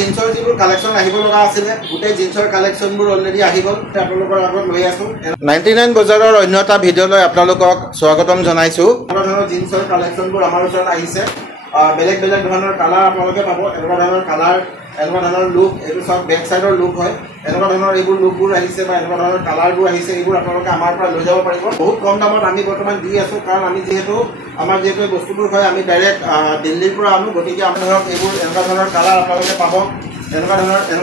জিন্সৰ যিবোৰ কালেকশ্যন আহিব লগা আছিলে গোটেই জিন্সৰ কালেকশ্যনবোৰ অলৰেডি আহি গ'ল আপোনালোকৰ আগত লৈ আছোঁ 99 বজাৰৰ অন্য এটা ভিডিঅ'লৈ আপোনালোকক স্বাগতম জনাইছোঁ এনেকুৱা ধৰণৰ জিন্সৰ কালেকশ্যনবোৰ আমাৰ ওচৰত আহিছে বেলেগ বেলেগ ধৰণৰ কালাৰ আপোনালোকে পাব এনেকুৱা ধৰণৰ কালাৰ এনেকুৱা ধৰণৰ লুক এইটো সব বেক সাইডৰ লুক হয় এনেকুৱা ধৰণৰ এইবোৰ লুকবোৰ আহিছে বা এনেকুৱা ধৰণৰ কালাৰবোৰ আহিছে এইবোৰ আপোনালোকে আমাৰ পৰা লৈ যাব পাৰিব বহুত কম দামত আমি বৰ্তমান দি আছোঁ কাৰণ আমি যিহেতু আমাৰ যিহেতু বস্তুবোৰ হয় আমি ডাইৰেক্ট দিল্লীৰ পৰা আনো গতিকে আমি ধৰক এইবোৰ এনেকুৱা ধৰণৰ কালাৰ আপোনালোকে পাব এনেকুৱা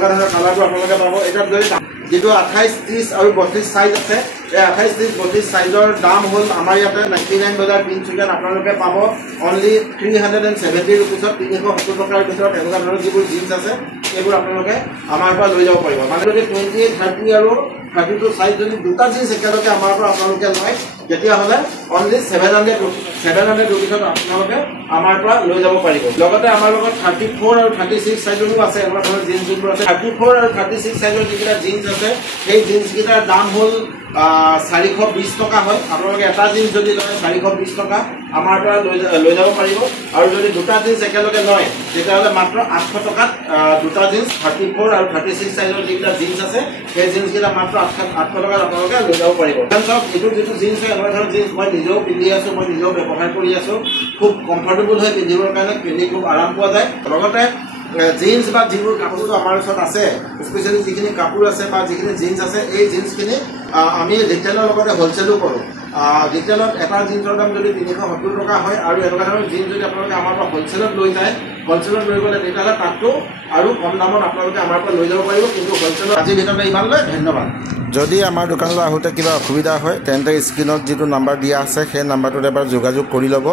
ধৰণৰ কালাৰবোৰ আপোনালোকে পাব এটাত যদি যেটো 28 30 আৰু 32 সাইজ আছে এই 28 30 32 সাইজৰ দাম হ'ল আমাৰ ইয়াতে 99 বজাৰ তিনচুকীয়াত আপোনালোকে পাব অনলি 370 रुपीसত 370 টকাৰ ভিতৰত এনেকুৱা ধৰণৰ যিবোৰ জিন্স আছে এইবোৰ আপোনালোকে আমাৰ পৰা লৈ যাব পাৰিব মানে যদি 28 30 আৰু 32 সাইজ যদি দুটা জিন্স একেলগে আমাৰ পৰা আপোনালোকে লয় তেতিয়া হলে অনলি 700 रुपीसত আপোনালোকে আমাৰ পৰা লৈ যাব পাৰিব লগতে আমাৰ লগত 34 আৰু 36 সাইজৰো আছে এনেকুৱা ধৰণৰ জিন্সবোৰ আছে 34 আৰু 36 সাইজৰ যিকেইটা জিন্স আছে সেই জিন্স কেইটাৰ দাম হ'ল 420 টকা হয় আপোনালোকে এটা জিন্স যদি লয় 420 টকা আমাৰ পৰা লৈ যাব পাৰিব আৰু যদি দুটা জিন্স একেলগে লয় তেতিয়াহ'লে মাত্ৰ 800 টকাত দুটা জিন্স 34 আৰু 36 সাইজৰ যিকেইটা জিন্স আছে সেই জিন্স কেইটা মাত্ৰ 800 টকাত আপোনালোকে লৈ যাব পাৰিব কাৰণ এইটো যিটো জিন্স হয় এনেকুৱা ধৰণৰ জিন্স মই নিজেও পিন্ধি আছোঁ মই নিজেও ব্যৱহাৰ কৰি আছোঁ খুব কমফৰ্টেবল হয় পিন্ধিবৰ কাৰণে পিন্ধি খুব আৰাম পোৱা যায় লগতে জিন্স বা যিবোৰ কাপোৰ আমাৰ ওচৰত আছে স্পেচিয়েলি যিখিনি কাপোৰ আছে বা যিখিনি জিন্স আছে এই জিন্সখিনি আমি ৰিটেইলৰ লগতে হোলচেলো কৰোঁ ৰিটেইলত এটা জিন্সৰ দাম যদি 370 টকা হয় আৰু এনেকুৱা ধৰণৰ জিন্স যদি আপোনালোকে আমাৰ পৰা হোলচেলত লৈ যায় হোলচেলত লৈ গ'লে তেতিয়াহ'লে তাততো আৰু কম দামত আপোনালোকে আমাৰ পৰা লৈ যাব পাৰিব কিন্তু হোলচেলত আজিৰ ভিতৰতে ইমানলৈ ধন্যবাদ যদি আমাৰ দোকানলৈ আহোঁতে কিবা অসুবিধা হয় তেন্তে স্ক্ৰীনত যিটো নাম্বাৰ দিয়া আছে সেই নাম্বাৰটোত এবাৰ যোগাযোগ কৰি ল'ব